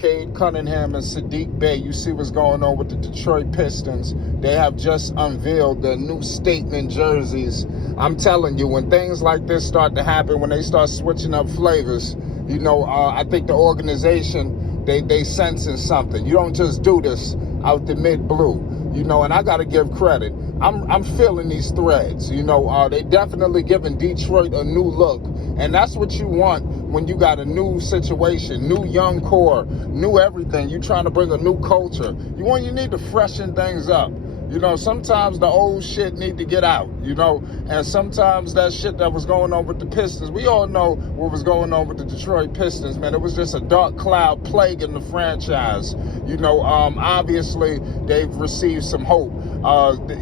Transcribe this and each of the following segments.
Cade Cunningham and Saddiq Bey. You see what's going on with the Detroit Pistons. They have just unveiled their new statement jerseys. I'm telling you, when things like this start to happen, when they start switching up flavors, I think the organization, they sensing something. You don't just do this out the mid-blue, and I got to give credit. I'm feeling these threads, they definitely giving Detroit a new look. And that's what you want when you got a new situation, new young core, new everything. You trying to bring a new culture. You need to freshen things up. Sometimes the old shit need to get out, and sometimes that shit that was going on with the Pistons, we all know what was going on with the Detroit Pistons, man. It was just a dark cloud plaguing the franchise. Obviously they've received some hope.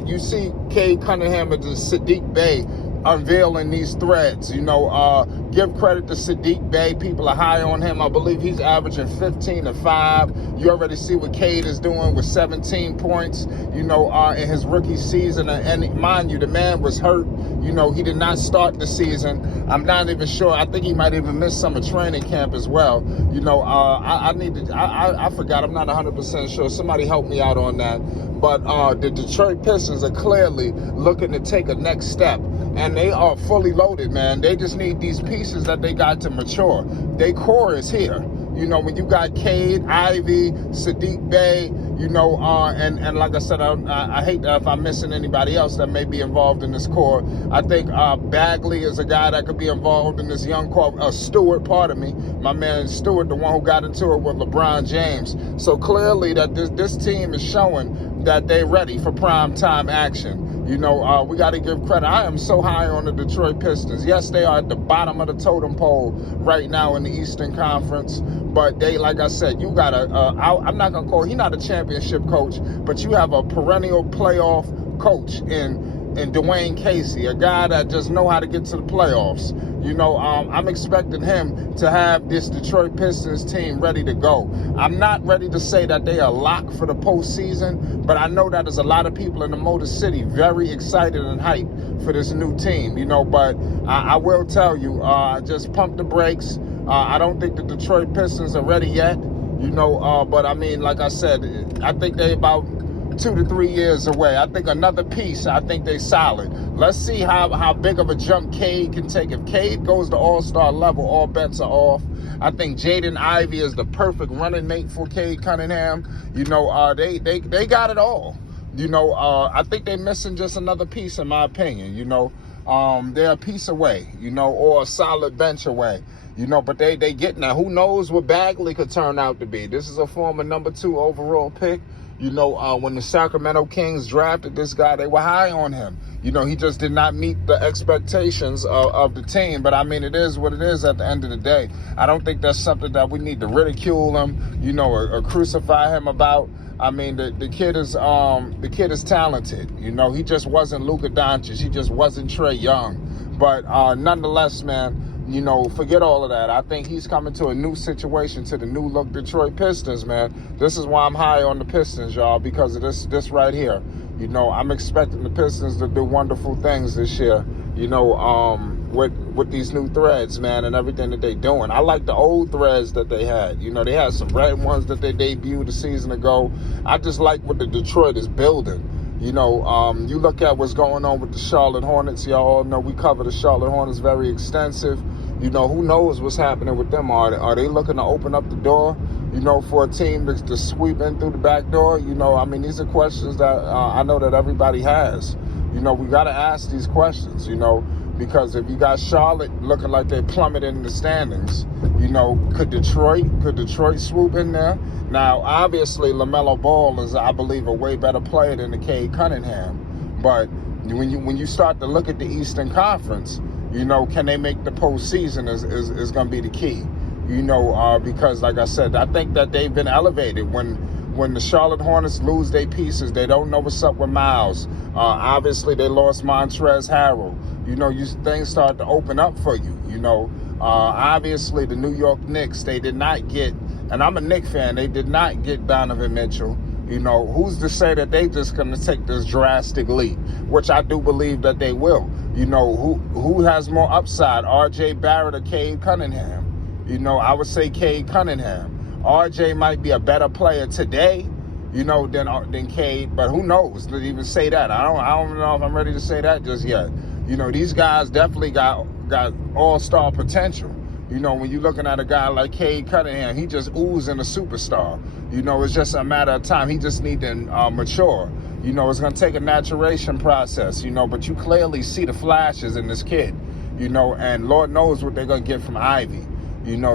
You see Cade Cunningham and Saddiq Bey unveiling these threads. Give credit to Saddiq Bey. People are high on him. I believe he's averaging 15-5. You already see what Cade is doing with 17 points, in his rookie season. And mind you, the man was hurt. He did not start the season. I'm not even sure. I think he might even miss summer training camp as well. I forgot. I'm not 100% sure. Somebody help me out on that. But the Detroit Pistons are clearly looking to take a next step. And they are fully loaded, man. They just need these pieces that they got to mature. Their core is here. When you got Cade, Ivy, Saddiq Bey, and like I said, I hate that if I'm missing anybody else that may be involved in this core. I think Bagley is a guy that could be involved in this young core. Stewart, pardon me. My man Stewart, the one who got into it with LeBron James. So clearly that this team is showing that they're ready for prime time action. We got to give credit. I am so high on the Detroit Pistons. Yes, they are at the bottom of the totem pole right now in the Eastern Conference. But they, like I said, you got I'm not going to call, he's not a championship coach, but you have a perennial playoff coach in Dwayne Casey, a guy that just know how to get to the playoffs. I'm expecting him to have this Detroit Pistons team ready to go. I'm not ready to say that they are locked for the postseason, but I know that there's a lot of people in the Motor City very excited and hyped for this new team, but I will tell you, just pump the brakes. I don't think the Detroit Pistons are ready yet, but I mean, like I said, I think they about 2 to 3 years away. I think another piece, I think they solid. Let's see how big of a jump Cade can take. If Cade goes to all-star level, all bets are off. I think Jaden Ivey is the perfect running mate for Cade Cunningham. They got it all. I think they're missing just another piece, in my opinion. They're a piece away, or a solid bench away. But they getting that. Who knows what Bagley could turn out to be? This is a former number 2 overall pick. When the Sacramento Kings drafted this guy, they were high on him. He just did not meet the expectations of the team. But, I mean, it is what it is at the end of the day. I don't think that's something that we need to ridicule him, or crucify him about. I mean, the kid is talented. He just wasn't Luka Doncic. He just wasn't Trae Young. But nonetheless, man, forget all of that. I think he's coming to a new situation, to the new look Detroit Pistons, man. This is why I'm high on the Pistons, y'all, because of this right here. I'm expecting the Pistons to do wonderful things this year, with these new threads, man, and everything that they're doing. I like the old threads that they had. They had some red ones that they debuted a season ago. I just like what the Detroit is building. You look at what's going on with the Charlotte Hornets. Y'all all know we cover the Charlotte Hornets very extensive. Who knows what's happening with them? Are they looking to open up the door, for a team to sweep in through the back door? These are questions that I know that everybody has. We got to ask these questions, because if you got Charlotte looking like they're plummeting in the standings, could Detroit swoop in there? Now, obviously, LaMelo Ball is, I believe, a way better player than the Cade Cunningham. But when you start to look at the Eastern Conference, can they make the postseason is going to be the key. Because, like I said, I think that they've been elevated. When the Charlotte Hornets lose their pieces, they don't know what's up with Miles. Obviously, they lost Montrezl Harrell. Things start to open up for you. Obviously, the New York Knicks, they did not get, and I'm a Knicks fan, they did not get Donovan Mitchell. Who's to say that they just going to take this drastic leap, which I do believe that they will. Who has more upside, R.J. Barrett or Cade Cunningham? I would say Cade Cunningham. RJ might be a better player today, than Cade, but who knows to even say that. I don't know if I'm ready to say that just yet. These guys definitely got all-star potential. When you're looking at a guy like Cade Cunningham, he just oozing a superstar. It's just a matter of time. He just need to mature. It's going to take a maturation process, but you clearly see the flashes in this kid, and Lord knows what they're going to get from Ivy.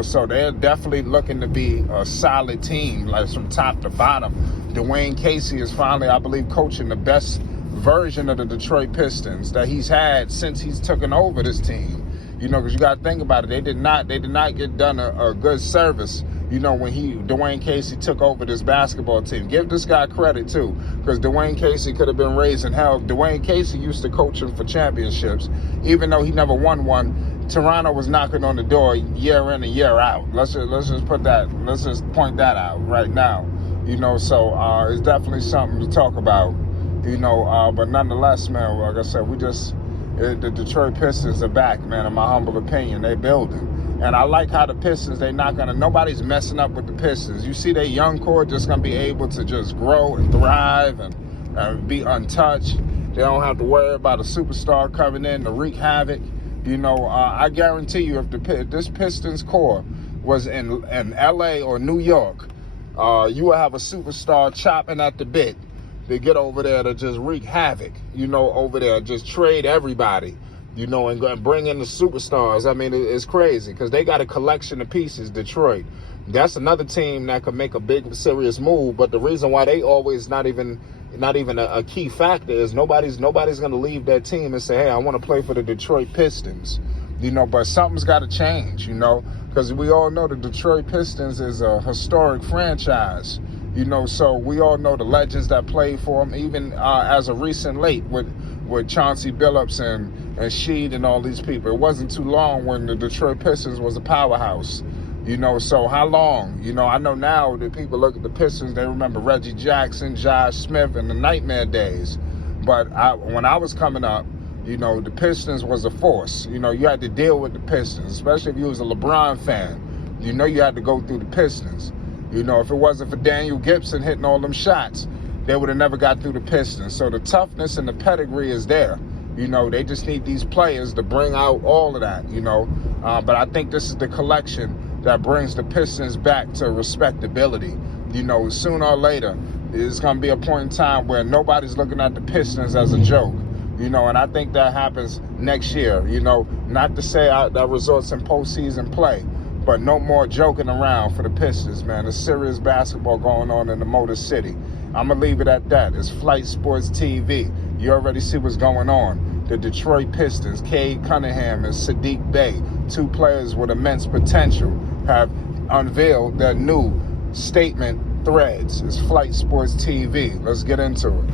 So they're definitely looking to be a solid team, like from top to bottom. Dwayne Casey is finally, I believe, coaching the best version of the Detroit Pistons that he's had since he's taken over this team. Because you got to think about it, they did not get done a good service, when Dwayne Casey took over this basketball team. Give this guy credit too, because Dwayne Casey could have been raising hell. Dwayne Casey used to coach him for championships, even though he never won one. Toronto was knocking on the door year in and year out. Let's just point that out right now. So it's definitely something to talk about. But nonetheless, man, like I said, the Detroit Pistons are back, man, in my humble opinion. They're building. And I like how the Pistons, nobody's messing up with the Pistons. You see their young core just going to be able to just grow and thrive and be untouched. They don't have to worry about a superstar coming in to wreak havoc. I guarantee you, if this Pistons core was in L.A. or New York, you would have a superstar chopping at the bit to get over there to just wreak havoc, over there, just trade everybody, and bring in the superstars. I mean, it's crazy because they got a collection of pieces, Detroit. That's another team that could make a big, serious move, but the reason why they always not even a key factor is nobody's going to leave that team and say, hey, I want to play for the Detroit Pistons, but something's got to change, because we all know the Detroit Pistons is a historic franchise. So we all know the legends that played for them, even as a recent late with Chauncey Billups and Sheed and all these people. It wasn't too long when the Detroit Pistons was a powerhouse. So how long? I know now that people look at the Pistons, they remember Reggie Jackson, Josh Smith, and the Nightmare days. But when I was coming up, the Pistons was a force. You had to deal with the Pistons, especially if you was a LeBron fan. You had to go through the Pistons. If it wasn't for Daniel Gibson hitting all them shots, they would have never got through the Pistons. So the toughness and the pedigree is there. They just need these players to bring out all of that, But I think this is the collection that brings the Pistons back to respectability. Sooner or later, it's going to be a point in time where nobody's looking at the Pistons as a joke. And I think that happens next year, not to say that results in postseason play, but no more joking around for the Pistons, man. There's serious basketball going on in the Motor City. I'm going to leave it at that. It's Flight Sports TV. You already see what's going on. The Detroit Pistons, Cade Cunningham and Sadiq Bey, two players with immense potential, have unveiled their new statement threads. It's Flight Sports TV. Let's get into it.